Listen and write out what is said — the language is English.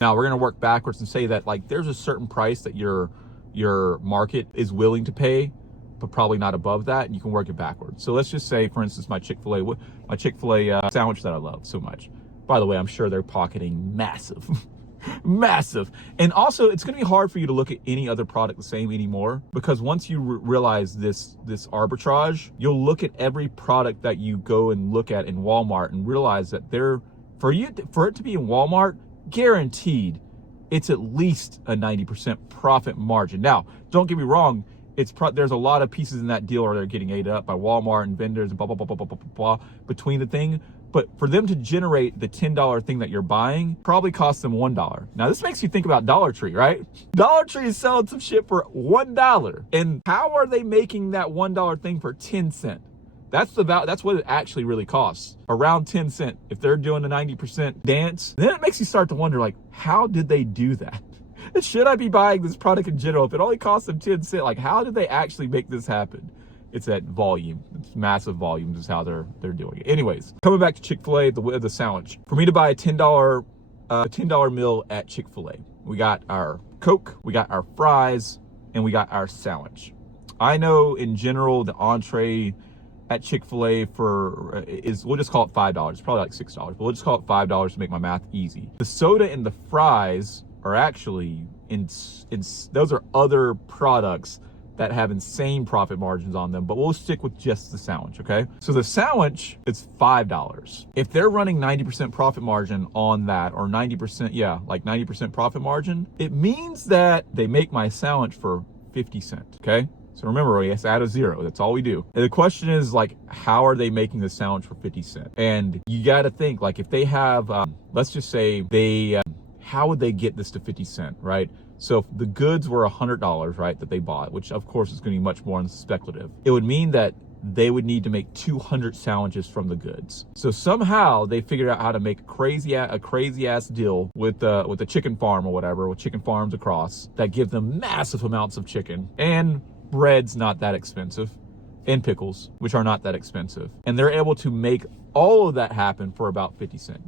Now we're going to work backwards and say that like there's a certain price that your market is willing to pay, but probably not above that, and you can work it backwards. So let's just say, for instance, my Chick-fil-A sandwich that I love so much. By the way, I'm sure they're pocketing massive, massive. And also, it's going to be hard for you to look at any other product the same anymore, because once you realize this arbitrage, you'll look at every product that you go and look at in Walmart and realize that for it to be in Walmart, guaranteed, it's at least a 90% profit margin. Now, don't get me wrong. There's a lot of pieces in that deal where they're getting ate up by Walmart and vendors and blah, blah, blah, blah, blah, blah, blah, between the thing. But for them to generate the $10 thing that you're buying probably costs them $1. Now, this makes you think about Dollar Tree, right? Dollar Tree is selling some shit for $1. And how are they making that $1 thing for 10 cents? That's what it actually really costs, around 10 cents. If they're doing a 90% dance, then it makes you start to wonder, like, how did they do that? And should I be buying this product in general? If it only costs them 10 cents, like, how did they actually make this happen? It's at volume. It's massive volumes is how they're doing it. Anyways, coming back to Chick-fil-A, the sandwich. For me to buy a $10 meal at Chick-fil-A, we got our Coke, we got our fries, and we got our sandwich. I know in general the entree at Chick-fil-A we'll just call it $5. It's probably like $6, but we'll just call it $5 to make my math easy. The soda and the fries are actually those are other products that have insane profit margins on them, but we'll stick with just the sandwich, okay? So the sandwich is $5. If they're running 90% profit margin on that, or 90%, yeah, like 90% profit margin, it means that they make my sandwich for 50 cents, okay? So remember, we just add a zero. That's all we do. And the question is, like, how are they making the sandwich for 50 cents? And you got to think, like, if they have, let's just say how would they get this to 50 cents, right? So if the goods were $100, right, that they bought, which of course is going to be much more speculative, it would mean that they would need to make 200 sandwiches from the goods. So somehow they figured out how to make a crazy ass deal with the chicken farm or whatever, with chicken farms across, that give them massive amounts of chicken, and bread's not that expensive, and pickles, which are not that expensive. And they're able to make all of that happen for about 50 cents.